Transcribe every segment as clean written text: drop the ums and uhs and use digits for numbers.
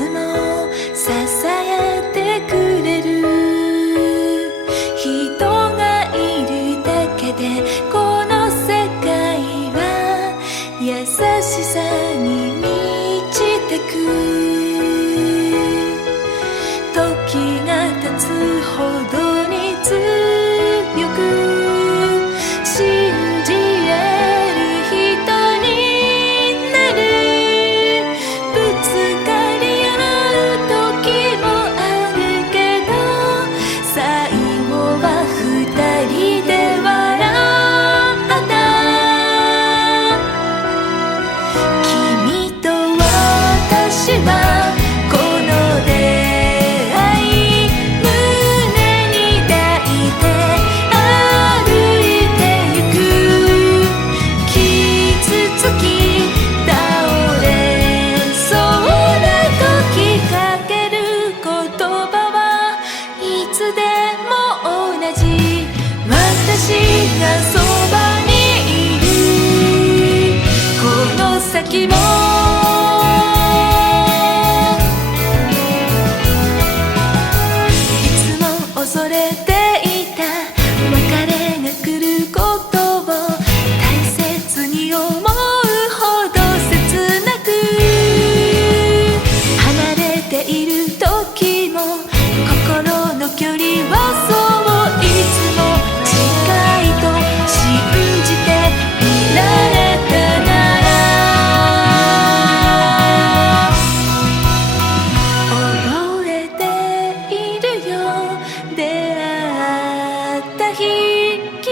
つも支えてくれる人がいるだけでこの世界は優しさに満ちてく時が経つほどに強く信じ合える人になるぶつかり合う時もあるけど最後は二人で笑った君と私はこの出会い胸に抱いて歩いてゆく傷つき倒れそうな時かける言葉はいつでも同じ私がそばにいるこの先もいつも恐れていた別れが来ることを大切に思うほど切なく離れている時も心の距離はそういつも近いと信じていられたなら覚えているよ出会った日君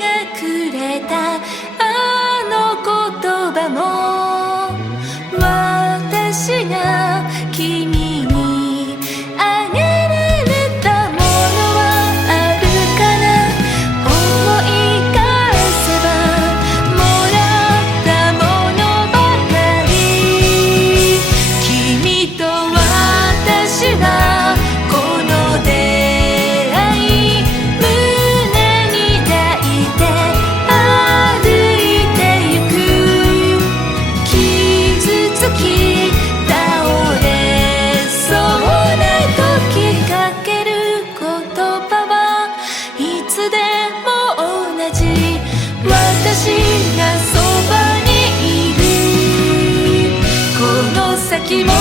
がくれたあの言葉も私が君にあげられたものはあるかな思い返せばもらったものばかり君と私はこの出会い胸に抱いて歩いてゆく傷つき倒れそうな時かける言葉はいつでも同じ私がそばにいるこの先も